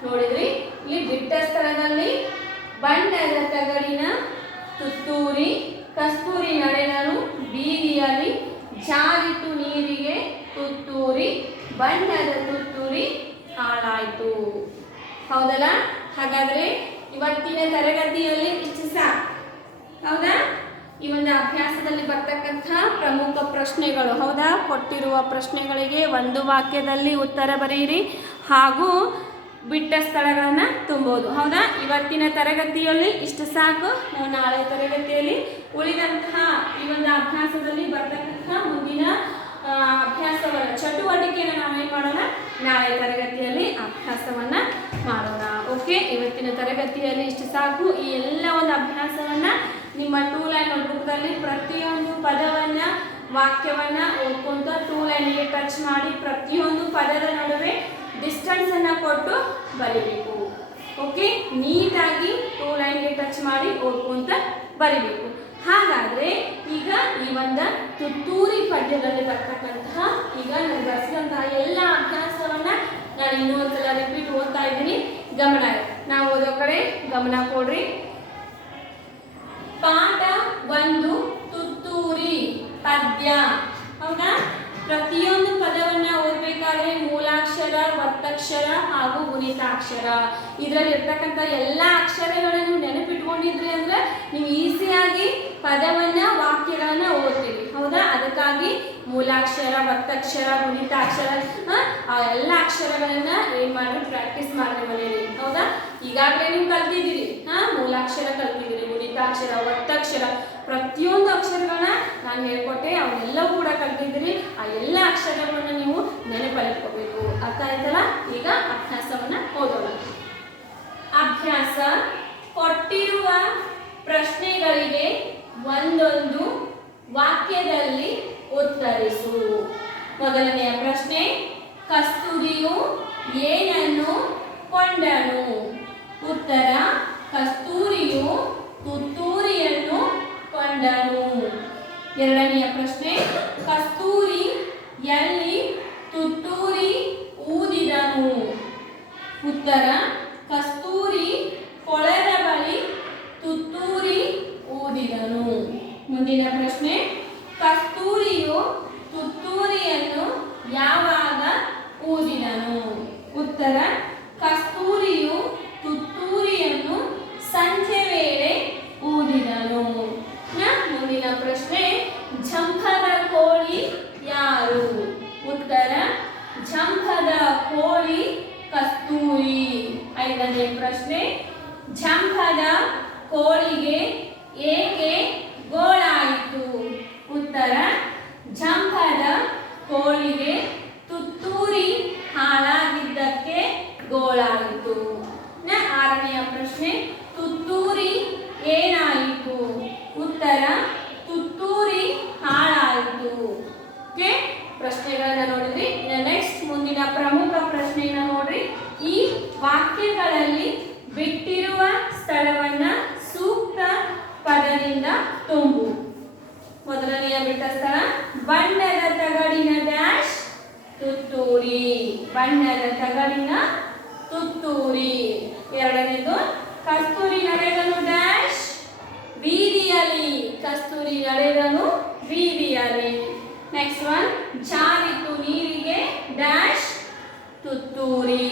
ನೋಡಿದ್ರಿ, ಇಲ್ಲಿ ಬಿಟ್ಟ ಸ್ಥಳದಲ್ಲಿ ಬಣ್ಣದ ತಗಡಿನ ತುತ್ತೂರಿ, ಕಸ್ತೂರಿ ನಡೆದನು ಬೀದಿಯಲ್ಲಿ, ಜಾರಿತು ನೀರಿಗೆ ತುತ್ತೂರಿ, ಬಣ್ಣದ ತುತ್ತೂರಿ ಹಾಳಾಯ್ತು. ಹೌದಲ್ಲ? ಹಾಗಾದ್ರೆ ಇವತ್ತಿನ ತರಗತಿಯಲ್ಲಿ ಇಷ್ಟು ಸಾಕು. ಹೌದಾ? ಈ ಒಂದು ಅಭ್ಯಾಸದಲ್ಲಿ ಬರ್ತಕ್ಕಂಥ ಪ್ರಮುಖ ಪ್ರಶ್ನೆಗಳು. ಹೌದಾ? ಕೊಟ್ಟಿರುವ ಪ್ರಶ್ನೆಗಳಿಗೆ ಒಂದು ವಾಕ್ಯದಲ್ಲಿ ಉತ್ತರ ಬರೆಯಿರಿ ಹಾಗೂ ಬಿಟ್ಟ ಸ್ಥಳಗಳನ್ನು ತುಂಬೋದು. ಹೌದಾ? ಇವತ್ತಿನ ತರಗತಿಯಲ್ಲಿ ಇಷ್ಟು ಸಾಕು. ನಾವು ನಾಳೆ ತರಗತಿಯಲ್ಲಿ ಉಳಿದಂತಹ ಈ ಒಂದು ಅಭ್ಯಾಸದಲ್ಲಿ ಬರ್ತಕ್ಕಂತಹ ಮುಂದಿನ ಅಭ್ಯಾಸವನ್ನು, ಚಟುವಟಿಕೆಯನ್ನು ನಾವೇನು ಮಾಡೋಣ? ನಾಳೆ ತರಗತಿಯಲ್ಲಿ ಅಭ್ಯಾಸವನ್ನು ಮಾಡೋಣ. ಓಕೆ, ಇವತ್ತಿನ ತರಗತಿಯಲ್ಲಿ ಇಷ್ಟು ಸಾಕು. ಈ ಎಲ್ಲ ಒಂದು ಅಭ್ಯಾಸವನ್ನು ನಿಮ್ಮ ಟೂ ಲೈನ್ ನೋಟ್ಬುಕ್ದಲ್ಲಿ ಪ್ರತಿಯೊಂದು ಪದವನ್ನು, ವಾಕ್ಯವನ್ನು ಓದ್ಕೊಂತ ಟೂ ಲೈನ್ಗೆ ಟಚ್ ಮಾಡಿ ಪ್ರತಿಯೊಂದು ಪದದ ನಡುವೆ ಡಿಸ್ಟೆನ್ಸನ್ನು ಕೊಟ್ಟು ಬರೀಬೇಕು. ಓಕೆ, ನೀಟಾಗಿ ಟೂ ಲೈನ್ಗೆ ಟಚ್ ಮಾಡಿ ಓದ್ಕೊಂತ ಬರೀಬೇಕು. ಹಾಗಾದರೆ ಈಗ ಈ ಒಂದು ತುತ್ತೂರಿ ಪದ್ಯದಲ್ಲಿ ಬರ್ತಕ್ಕಂತಹ, ಈಗ ನಾನು ಬರೆಸಿದಂತಹ ಎಲ್ಲ ಅಭ್ಯಾಸವನ್ನು ನಾನು ಇನ್ನೂ ಒಂದ್ಸಲ ರಿಪೀಟ್ ಓದ್ತಾ ಇದ್ದೀನಿ. ಗಮನ, ನಾವು ಓದೋ ಕಡೆ ಗಮನ ಕೊಡ್ರಿ. ಪಾಠ 1 ತುತ್ತೂರಿ ಪದ್ಯ. ಹೌದಾ? ಪ್ರತಿಯೊಂದು ಪದವನ್ನು ಓದಬೇಕಾದ್ರೆ ಮೂಲಾಕ್ಷರ, ಒತ್ತಕ್ಷರ ಹಾಗೂ ಗುಣಿತಾಕ್ಷರ, ಇದರಲ್ಲಿ ಇರ್ತಕ್ಕಂಥ ಎಲ್ಲ ಅಕ್ಷರಗಳನ್ನು ನೆನಪಿಟ್ಕೊಂಡಿದ್ರಿ ಅಂದ್ರೆ ನೀವು ಈಸಿಯಾಗಿ ಪದವನ್ನು, ವಾಕ್ಯಗಳನ್ನು ಓದ್ತೀರಿ. ಹೌದಾ? ಅದಕ್ಕಾಗಿ ಮೂಲಾಕ್ಷರ, ಒತ್ತಕ್ಷರ, ಗುಣಿತಾಕ್ಷರ ಆ ಎಲ್ಲ ಅಕ್ಷರಗಳನ್ನ ಏನು ಮಾಡಿ ಪ್ರಾಕ್ಟೀಸ್ ಮಾಡಿ ಮನೆಯಲ್ಲಿ. ಹೌದಾ? ಈಗಾಗಲೇ ನೀವು ಕಲ್ತಿದ್ದೀರಿ. ಮೂಲಾಕ್ಷರ ಕಲ್ತಿದ್ದೀರಿ, ಗುಣಿತಾಕ್ಷರ, ಒತ್ತಕ್ಷರ, ಪ್ರತಿಯೊಂದು ಅಕ್ಷರಗಳನ್ನ ನಾನು ಹೇಳ್ಕೊಟ್ಟೆ, ಅವನ್ನೆಲ್ಲವೂ ಕೂಡ ಕಲ್ತಿದ್ದೀರಿ. ಆ ಎಲ್ಲ ಅಕ್ಷರಗಳನ್ನ ನೀವು ನೆನಪಲ್ಲಿಟ್ಕೋಬೇಕು. ಅರ್ಥ ಆಯ್ತಲ್ಲ? ಈಗ ಅಭ್ಯಾಸವನ್ನ ಓದೋಣ. ಅಭ್ಯಾಸ: ಕೊಟ್ಟಿರುವ ಪ್ರಶ್ನೆಗಳಿಗೆ ಒಂದೊಂದು ವಾಕ್ಯದಲ್ಲಿ ಉತ್ತರಿಸು. ಮೊದಲನೆಯ ಪ್ರಶ್ನೆ: ಕಸ್ತೂರಿಯು ಏನನ್ನು ಕೊಂಡನು? ಉತ್ತರ: ಕಸ್ತೂರಿಯು ತುತ್ತೂರಿಯನ್ನು ಕೊಂಡನು. ಎರಡನೆಯ ಪ್ರಶ್ನೆ: ಕಸ್ತೂರಿ ಎಲ್ಲಿ ತುತ್ತೂರಿ ಊದಿದನು? ಉತ್ತರ: ಕಸ್ತೂರಿ ಕೊಳದ ಬಳಿ ತುತ್ತೂರಿ ಊದಿದನು. ಮುಂದಿನ ಪ್ರಶ್ನೆ: ಕಸ್ತೂರಿಯು ತುತ್ತೂರಿಯನ್ನು ಯಾವಾಗ ಊದಿದನು? ಉತ್ತರ: ಕಸ್ತೂರಿಯು ತುತ್ತೂರಿಯನ್ನು ಸಂಜೆ ವೇಳೆ ಊದಿದನು. ಮುಂದಿನ ಪ್ರಶ್ನೆ: ಜಂಭದ ಕೋಳಿ ಯಾರು? ಉತ್ತರ: ಜಂಭದ ಕೋಳಿ ಕಸ್ತೂರಿ. ಐದನೇ ಪ್ರಶ್ನೆ: ಜಂಭದ ಕೋಳಿಗೆ ಏಕೆ ಗೋಳಾಯಿತು? ಜಂಭದ ಕೋಳಿಗೆ ತುತ್ತೂರಿ ಹಾಳಾಗಿದ್ದಕ್ಕೆ ಗೋಳಾಯಿತು. ಆರನೆಯ ಪ್ರಶ್ನೆ, ತುತ್ತೂರಿ ಏನಾಯಿತು? ಉತ್ತರ, ತುತ್ತೂರಿ ಹಾಳಾಯಿತು. ಓಕೆ, ಪ್ರಶ್ನೆಗಳನ್ನ ನೋಡಿದ್ರಿ. ನೆಕ್ಸ್ಟ್ ಮುಂದಿನ ಪ್ರಮುಖ ಪ್ರಶ್ನೆಯನ್ನ ನೋಡ್ರಿ. ಈ ವಾಕ್ಯಗಳಲ್ಲಿ ಬಿಟ್ಟಿರುವ ಸ್ಥಳವನ್ನ ಸೂಕ್ತ ಪದದಿಂದ ತುಂಬು. ಮೊದಲನೆಯ ಬಿಟ್ಟ ಸ್ಥಳ, ಬಣ್ಣದ ತಗಡಿನ ಡ್ಯಾಶ್ ತುತ್ತೂರಿ. ಬಣ್ಣದ ತಗಡಿನ ತುತ್ತೂರಿ. ಎರಡನೇದು, ಕಸ್ತೂರಿ ನಡೆದನು ಡ್ಯಾಶ್ ಬೀದಿಯಲ್ಲಿ. ಕಸ್ತೂರಿ ನಡೆದನು ಬೀದಿಯಲ್ಲಿ. ನೆಕ್ಸ್ಟ್ ಒನ್, ಜಾರಿತು ನೀರಿಗೆ ಡ್ಯಾಶ್ ತುತ್ತೂರಿ.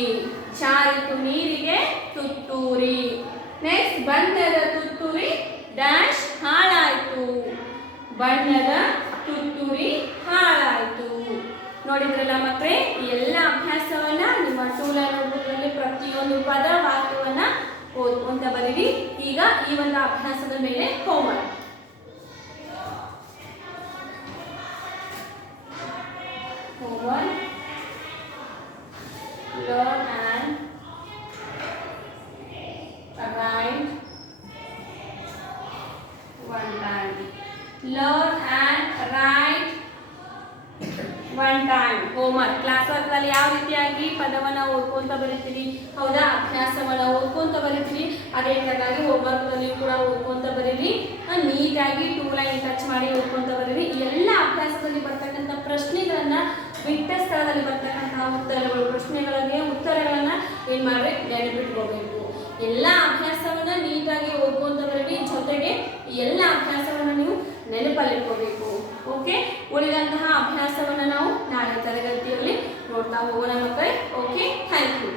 ಜಾರಿತು ನೀರಿಗೆ ತುತ್ತೂರಿ. ನೆಕ್ಸ್ಟ್, ಬಣ್ಣದ ತುತ್ತೂರಿ ಡ್ಯಾಶ್ ಹಾಳಾಯಿತು. ಬಣ್ಣದ ತುತ್ತೂರಿ ಹಾಳಾಯಿತು. ನೋಡಿದ್ರಲ್ಲ ಮಕ್ಕಳೇ, ಈ ಎಲ್ಲ ಅಭ್ಯಾಸವನ್ನ ನಿಮ್ಮ ಟೂಲ್ ನೋಟ್ಬುಕ್ನಲ್ಲಿ ಪ್ರತಿಯೊಂದು ಪದ ವಾಕ್ಯವನ್ನ ಓದ್ಕೊಂತ ಬರೀರಿ. ಈಗ ಈ ಒಂದು ಅಭ್ಯಾಸದ ಮೇಲೆ homework. Learn and write one time. Learn and write one time. Homework. Class work ಅಲ್ಲಿ ಯಾವ ರೀತಿಯಾಗಿ ಪದವನ್ನ ಓದ್ಕೊಂತ ಬರೀತೀರಿ, ಹೌದಾ, ಅಭ್ಯಾಸವನ್ನ ಓದ್ಕೊಂತ ಬರೀತೀರಿ, ಅದೇ ರೀತಿಯಾಗಿ ಹೋಮ್ವರ್ಕ್ ಅಲ್ಲಿ ಕೂಡ ಓದ್ಕೊಂತ ಬರೀರಿ. ನೀಟಾಗಿ ಟೂ ಲೈನ್ ಟಚ್ ಮಾಡಿ ಓದ್ಕೊಂತ ಬರೀರಿ. ಎಲ್ಲ ಅಭ್ಯಾಸದಲ್ಲಿ ಬರ್ತಕ್ಕಂಥ ಪ್ರಶ್ನೆಗಳನ್ನ, ಬಿಟ್ಟ ಸ್ಥಳದಲ್ಲಿ ಬರ್ತಕ್ಕಂತಹ ಉತ್ತರಗಳು, ಪ್ರಶ್ನೆಗಳಿಗೆ ಉತ್ತರಗಳನ್ನ ಏನ್ ಮಾಡ್ರಿ, ನೆನಪಿಟ್ಕೋಬೇಕು. ಎಲ್ಲ ಅಭ್ಯಾಸವನ್ನ ನೀಟಾಗಿ ಓದ್ಕೊಂತ ಬರೀರಿ. ಜೊತೆಗೆ ಎಲ್ಲ ಅಭ್ಯಾಸವನ್ನ ನೀವು ನೆನಪಲ್ಲಿಟ್ಕೋಬೇಕು. ಓಕೆ, ಉಳಿದಂತಹ ಅಭ್ಯಾಸವನ್ನ ನಾವು ನಾಳೆ ತರಗತಿಯಲ್ಲಿ ನೋಡ್ತಾ ಹೋಗೋಣ ಮಕ್ಕಳೇ. Okay, thank you.